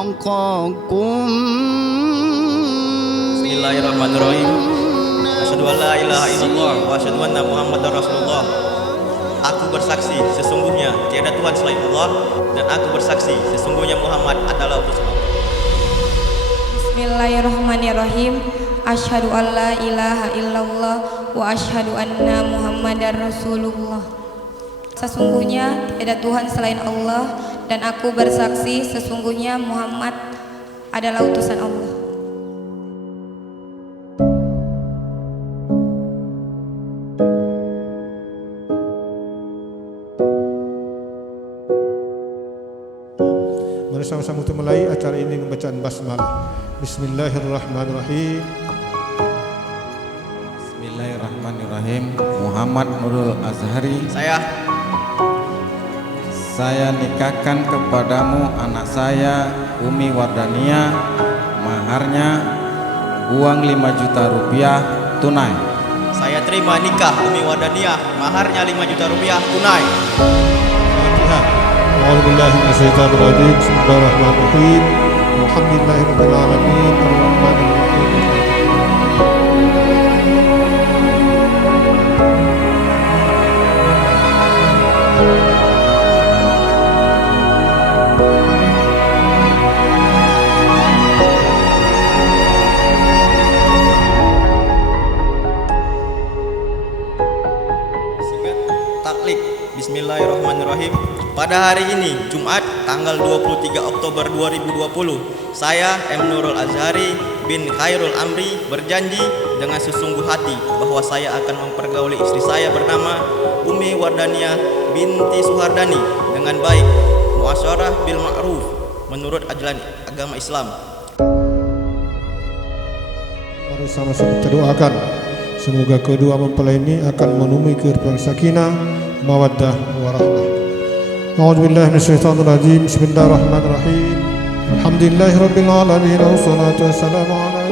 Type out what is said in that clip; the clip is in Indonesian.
خلقكم. Bismillahirrahmanirrahim. Asyhadu an la ilaha illallah wa asyhadu anna Muhammadar Rasulullah. Aku bersaksi sesungguhnya tiada Tuhan selain Allah, dan aku bersaksi sesungguhnya Muhammad adalah utusan Allah. Bismillahirrahmanirrahim. Asyhadu an la ilaha illallah wa asyhadu anna Muhammadar Rasulullah. Sesungguhnya tiada Tuhan selain Allah, dan aku bersaksi sesungguhnya Muhammad adalah utusan Allah. Mari sama-sama untuk mulai acara ini membacaan basmalah. Bismillahirrahmanirrahim. Bismillahirrahmanirrahim. Muhammad Nurul Azhari. Saya nikahkan kepadamu anak saya Umi Wardania. Maharnya uang 5 juta rupiah tunai. Saya terima nikah Umi Wardania, maharnya 5 juta rupiah tunai. Fatihah. A'udzubillahi minasyaitonir rajim. Bismillahirrahmanirrahim. Alhamdulillahirabbil alamin. Arrahmanir rahim. Taklik. Bismillahirrahmanirrahim. Pada hari ini Jumat tanggal 23 Oktober 2020, saya M. Nurul Azhari bin Khairul Amri berjanji dengan sesungguh hati bahwa saya akan mempergauli istri saya bernama Umi Wardania binti Suhardani dengan baik, muasyarah bil ma'ruf menurut ajaran agama Islam. Mari sama-sama kita doakan semoga kedua mempelai ini akan menemui kehidupan sakinah, mawaddah, warahmah. A'udzubillahi minasyaitonir rajim. Bismillahirrahmanirrahim. Alhamdulillahirabbil alamin wassalatu wassalamu ala